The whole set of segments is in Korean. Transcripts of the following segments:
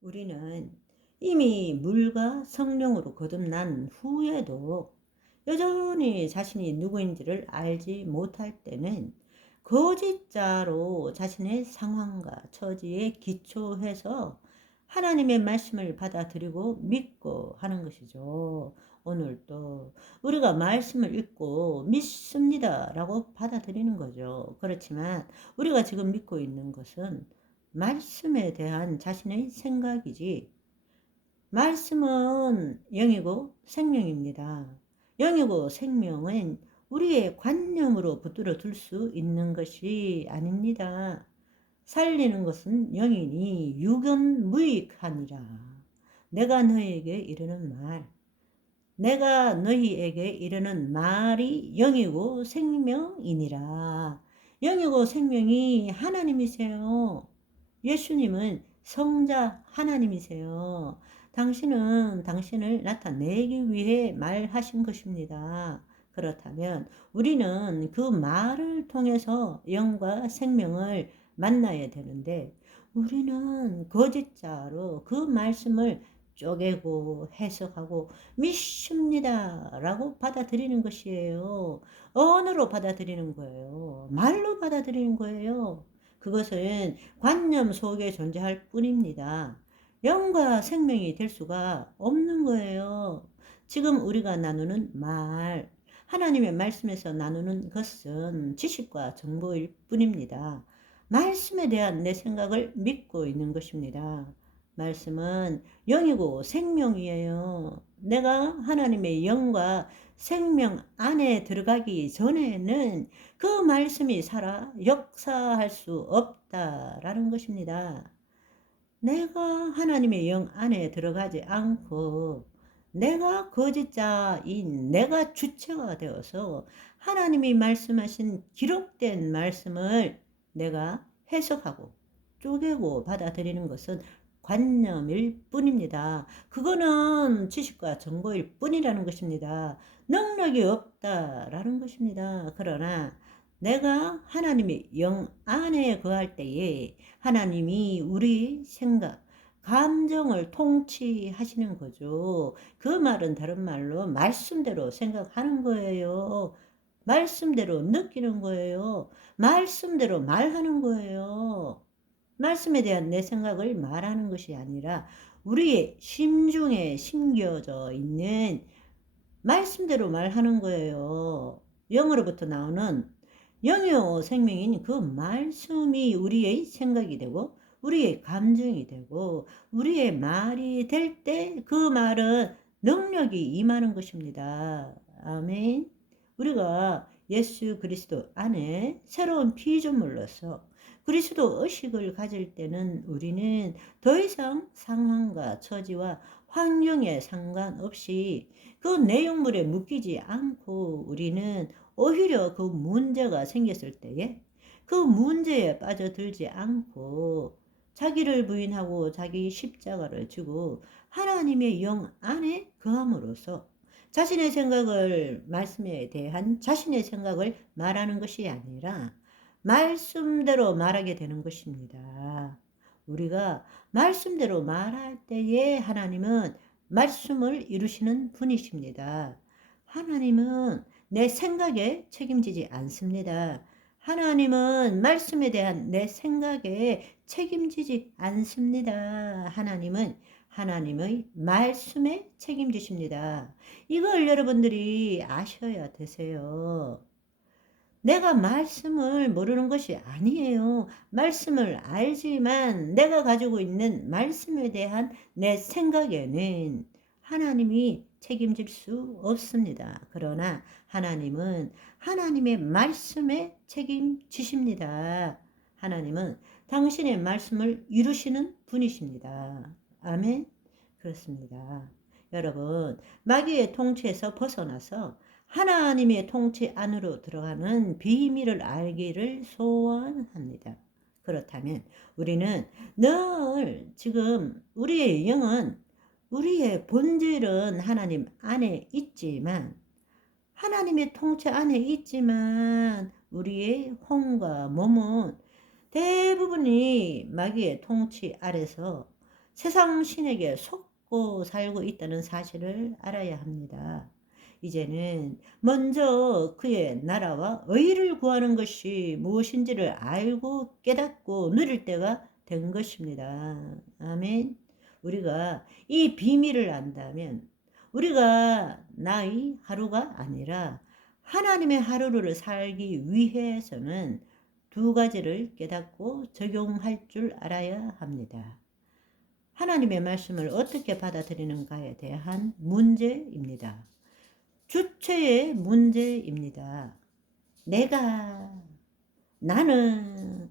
우리는 이미 물과 성령으로 거듭난 후에도 여전히 자신이 누구인지를 알지 못할 때는 거짓자로 자신의 상황과 처지에 기초해서 하나님의 말씀을 받아들이고 믿고 하는 것이죠. 오늘도 우리가 말씀을 읽고 믿습니다 라고 받아들이는 거죠. 그렇지만 우리가 지금 믿고 있는 것은 말씀에 대한 자신의 생각이지, 말씀은 영이고 생명입니다. 영이고 생명은 우리의 관념으로 붙들어 둘 수 있는 것이 아닙니다. 살리는 것은 영이니 유견무익하니라. 내가 너희에게 이르는 말, 내가 너희에게 이르는 말이 영이고 생명이니라. 영이고 생명이 하나님이세요. 예수님은 성자 하나님이세요. 당신은 당신을 나타내기 위해 말하신 것입니다. 그렇다면 우리는 그 말을 통해서 영과 생명을 만나야 되는데, 우리는 거짓자로 그 말씀을 쪼개고 해석하고 믿습니다 라고 받아들이는 것이에요. 언어로 받아들이는 거예요. 말로 받아들이는 거예요. 그것은 관념 속에 존재할 뿐입니다. 영과 생명이 될 수가 없는 거예요. 지금 우리가 나누는 말, 하나님의 말씀에서 나누는 것은 지식과 정보일 뿐입니다. 말씀에 대한 내 생각을 믿고 있는 것입니다. 말씀은 영이고 생명이에요. 내가 하나님의 영과 생명 안에 들어가기 전에는 그 말씀이 살아 역사할 수 없다라는 것입니다. 내가 하나님의 영 안에 들어가지 않고 내가 거짓자인 내가 주체가 되어서 하나님이 말씀하신 기록된 말씀을 내가 해석하고 쪼개고 받아들이는 것은 관념일 뿐입니다. 그거는 지식과 정보일 뿐이라는 것입니다. 능력이 없다라는 것입니다. 그러나 내가 하나님의 영 안에 거할 때에 하나님이 우리 생각, 감정을 통치하시는 거죠. 그 말은 다른 말로 말씀대로 생각하는 거예요. 말씀대로 느끼는 거예요. 말씀대로 말하는 거예요. 말씀에 대한 내 생각을 말하는 것이 아니라 우리의 심중에 심겨져 있는 말씀대로 말하는 거예요. 영으로부터 나오는 영이요 생명인 그 말씀이 우리의 생각이 되고 우리의 감정이 되고 우리의 말이 될 때 그 말은 능력이 임하는 것입니다. 아멘. 우리가 예수 그리스도 안에 새로운 피조물로서 그리스도 의식을 가질 때는 우리는 더 이상 상황과 처지와 환경에 상관없이 그 내용물에 묶이지 않고 우리는 오히려 그 문제가 생겼을 때에 그 문제에 빠져들지 않고 자기를 부인하고 자기 십자가를 지고 하나님의 영 안에 거함으로써 자신의 생각을, 말씀에 대한 자신의 생각을 말하는 것이 아니라 말씀대로 말하게 되는 것입니다. 우리가 말씀대로 말할 때에 하나님은 말씀을 이루시는 분이십니다. 하나님은 내 생각에 책임지지 않습니다. 하나님은 말씀에 대한 내 생각에 책임지지 않습니다. 하나님은 하나님의 말씀에 책임지십니다. 이걸 여러분들이 아셔야 되세요. 내가 말씀을 모르는 것이 아니에요. 말씀을 알지만 내가 가지고 있는 말씀에 대한 내 생각에는 하나님이 책임질 수 없습니다. 그러나 하나님은 하나님의 말씀에 책임지십니다. 하나님은 당신의 말씀을 이루시는 분이십니다. 아멘. 그렇습니다. 여러분, 마귀의 통치에서 벗어나서 하나님의 통치 안으로 들어가는 비밀을 알기를 소원합니다. 그렇다면 우리는 늘 지금 우리의 영은, 우리의 본질은 하나님 안에 있지만, 하나님의 통치 안에 있지만 우리의 혼과 몸은 대부분이 마귀의 통치 아래서 세상 신에게 속고 살고 있다는 사실을 알아야 합니다. 이제는 먼저 그의 나라와 의를 구하는 것이 무엇인지를 알고 깨닫고 누릴 때가 된 것입니다. 아멘. 우리가 이 비밀을 안다면 우리가 나의 하루가 아니라 하나님의 하루를 살기 위해서는 두 가지를 깨닫고 적용할 줄 알아야 합니다. 하나님의 말씀을 어떻게 받아들이는가에 대한 문제입니다. 주체의 문제입니다. 나는,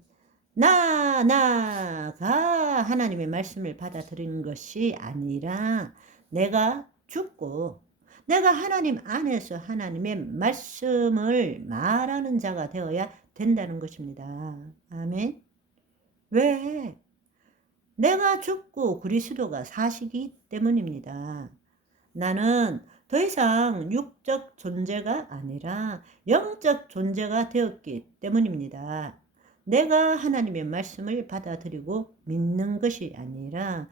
나가 하나님의 말씀을 받아들이는 것이 아니라 내가 죽고 내가 하나님 안에서 하나님의 말씀을 말하는 자가 되어야 된다는 것입니다. 아멘. 왜? 내가 죽고 그리스도가 사시기 때문입니다. 나는 더 이상 육적 존재가 아니라 영적 존재가 되었기 때문입니다. 내가 하나님의 말씀을 받아들이고 믿는 것이 아니라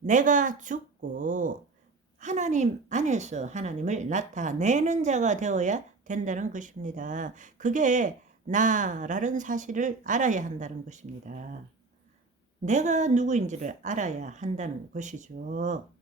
내가 죽고 하나님 안에서 하나님을 나타내는 자가 되어야 된다는 것입니다. 그게 나라는 사실을 알아야 한다는 것입니다. 내가 누구인지를 알아야 한다는 것이죠.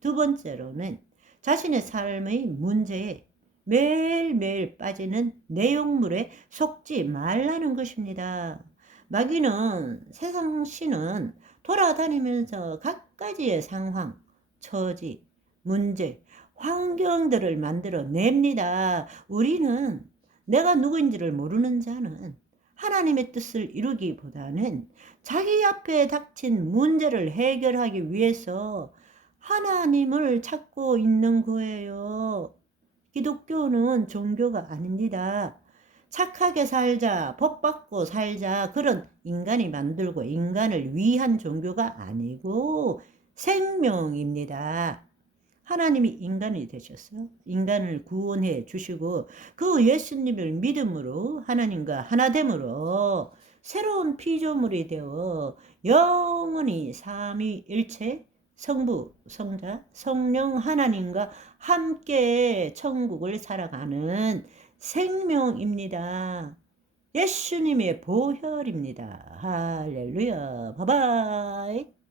두 번째로는 자신의 삶의 문제에 매일매일 빠지는 내용물에 속지 말라는 것입니다. 마귀는 세상 신은 돌아다니면서 각가지의 상황, 처지, 문제, 환경들을 만들어 냅니다. 우리는 내가 누구인지를 모르는 자는 하나님의 뜻을 이루기보다는 자기 앞에 닥친 문제를 해결하기 위해서 하나님을 찾고 있는 거예요. 기독교는 종교가 아닙니다. 착하게 살자, 복 받고 살자, 그런 인간이 만들고 인간을 위한 종교가 아니고 생명입니다. 하나님이 인간이 되셔서 인간을 구원해 주시고 그 예수님을 믿음으로 하나님과 하나됨으로 새로운 피조물이 되어 영원히 삼위일체 성부, 성자, 성령 하나님과 함께 천국을 살아가는 생명입니다. 예수님의 보혈입니다. 할렐루야. 바이바이.